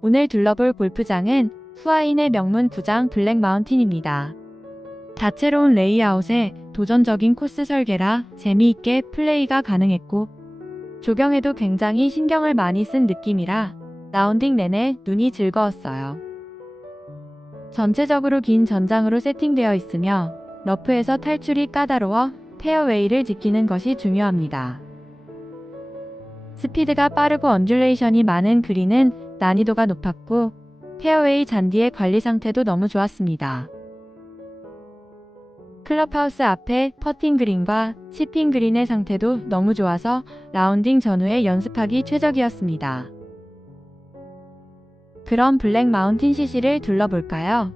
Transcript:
오늘 둘러볼 골프장은 후아인의 명문 구장 블랙 마운틴입니다. 다채로운 레이아웃에 도전적인 코스 설계라 재미있게 플레이가 가능했고 조경에도 굉장히 신경을 많이 쓴 느낌이라 라운딩 내내 눈이 즐거웠어요. 전체적으로 긴 전장으로 세팅되어 있으며 러프에서 탈출이 까다로워 페어웨이를 지키는 것이 중요합니다. 스피드가 빠르고 언듈레이션이 많은 그린은 난이도가 높았고 페어웨이 잔디의 관리 상태도 너무 좋았습니다. 클럽하우스 앞에 퍼팅 그린과 치핑 그린의 상태도 너무 좋아서 라운딩 전후에 연습하기 최적이었습니다. 그럼 블랙 마운틴 CC를 둘러볼까요?